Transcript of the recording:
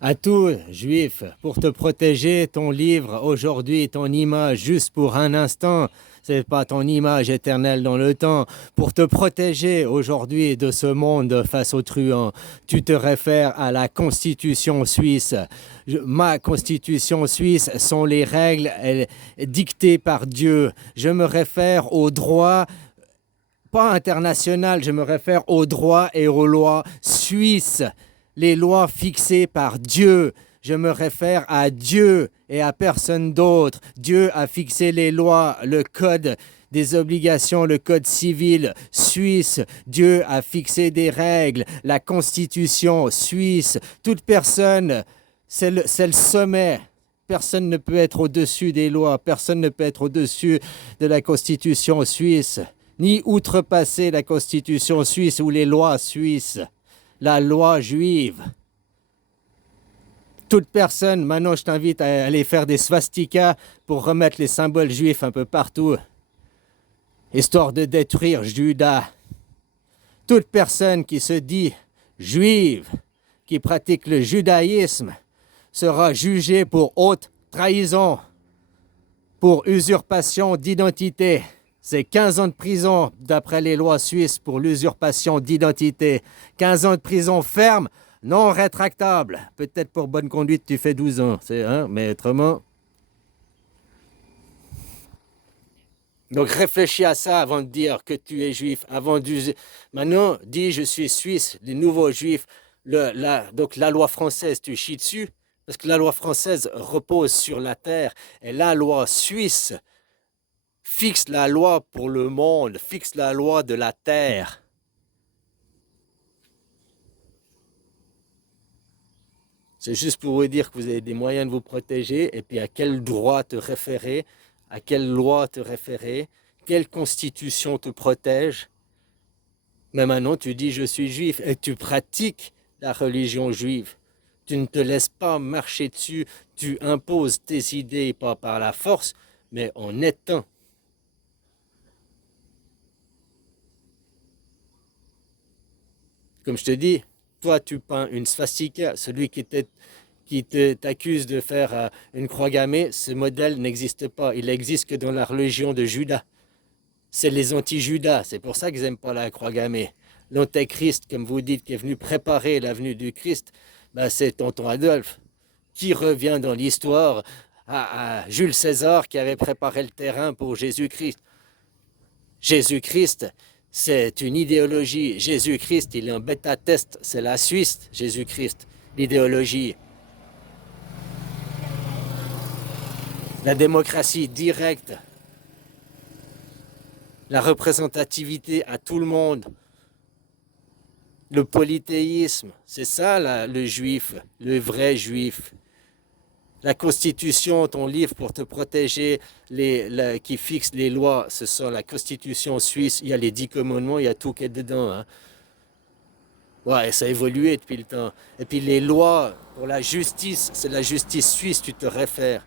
À tout, juif, pour te protéger, ton livre, aujourd'hui, ton image, juste pour un instant, c'est pas ton image éternelle dans le temps. Pour te protéger aujourd'hui de ce monde face aux truands, tu te réfères à la Constitution suisse. Ma Constitution suisse sont les règles dictées par Dieu. Je me réfère aux droits pas international, je me réfère aux droits et aux lois suisses, les lois fixées par Dieu. Je me réfère à Dieu et à personne d'autre. Dieu a fixé les lois, le code des obligations, le code civil suisse. Dieu a fixé des règles, la constitution suisse. Toute personne, c'est le sommet. Personne ne peut être au-dessus des lois, personne ne peut être au-dessus de la constitution suisse, ni outrepasser la constitution suisse ou les lois suisses, la loi juive. Toute personne, maintenant je t'invite à aller faire des swastikas pour remettre les symboles juifs un peu partout, histoire de détruire Juda. Toute personne qui se dit juive, qui pratique le judaïsme, sera jugée pour haute trahison, pour usurpation d'identité. C'est 15 ans de prison d'après les lois suisses pour l'usurpation d'identité. 15 ans de prison ferme, non rétractable. Peut-être pour bonne conduite, tu fais 12 ans, mais autrement. Donc réfléchis à ça avant de dire que tu es juif. Maintenant, dis je suis suisse, les nouveaux juifs. Donc la loi française, tu chies dessus. Parce que la loi française repose sur la terre. Et la loi suisse fixe la loi pour le monde, fixe la loi de la terre. C'est juste pour vous dire que vous avez des moyens de vous protéger et puis à quel droit te référer, à quelle loi te référer, quelle constitution te protège. Mais maintenant tu dis je suis juif et tu pratiques la religion juive. Tu ne te laisses pas marcher dessus, tu imposes tes idées pas par la force, mais en étant. Comme je te dis, toi tu peins une swastika, celui qui t'accuse de faire une croix gammée, ce modèle n'existe pas. Il n'existe que dans la religion de Judas. C'est les anti-Judas, c'est pour ça qu'ils n'aiment pas la croix gammée. L'antéchrist, comme vous dites, qui est venu préparer la venue du Christ, c'est tonton Adolphe, qui revient dans l'histoire à Jules César qui avait préparé le terrain pour Jésus-Christ. Jésus-Christ, c'est une idéologie. Jésus-Christ, il est un bêta-test. C'est la Suisse, Jésus-Christ, l'idéologie. La démocratie directe. La représentativité à tout le monde. Le polythéisme, c'est ça le juif, le vrai juif. La Constitution, ton livre pour te protéger, qui fixe les lois, ce sont la Constitution suisse, il y a les 10 commandements, il y a tout qui est dedans. Hein. Ouais, ça a évolué depuis le temps. Et puis les lois pour la justice, c'est la justice suisse, tu te réfères.